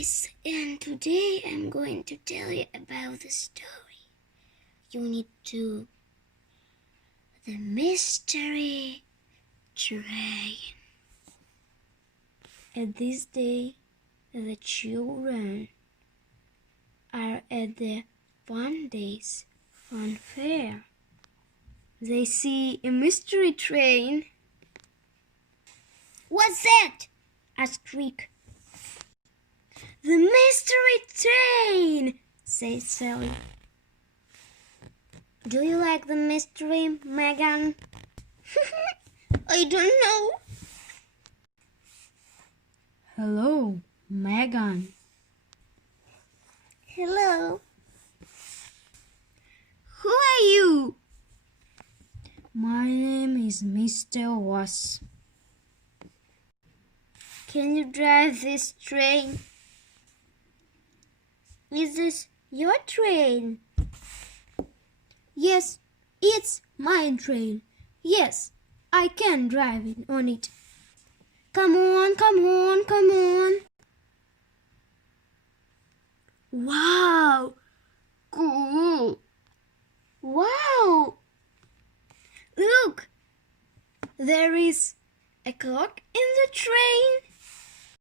guys, and today I'm going to tell you about the story. Unit 2, The Mystery Train. At this day, the children are at the Fun Days Fun Fair. They see a mystery train. "What's that?" asked Rick. "The mystery train," says Sally. "Do you like the mystery, Megan?" "I don't know." Hello, Megan. "Hello. Who are you?" My name is Mr. Was. "Can you drive this train?" "Is this your train?" Yes, it's my train. Yes, I can drive on it. Come on, come on, come on. Wow! Cool! Wow! Look! There is a clock in the train.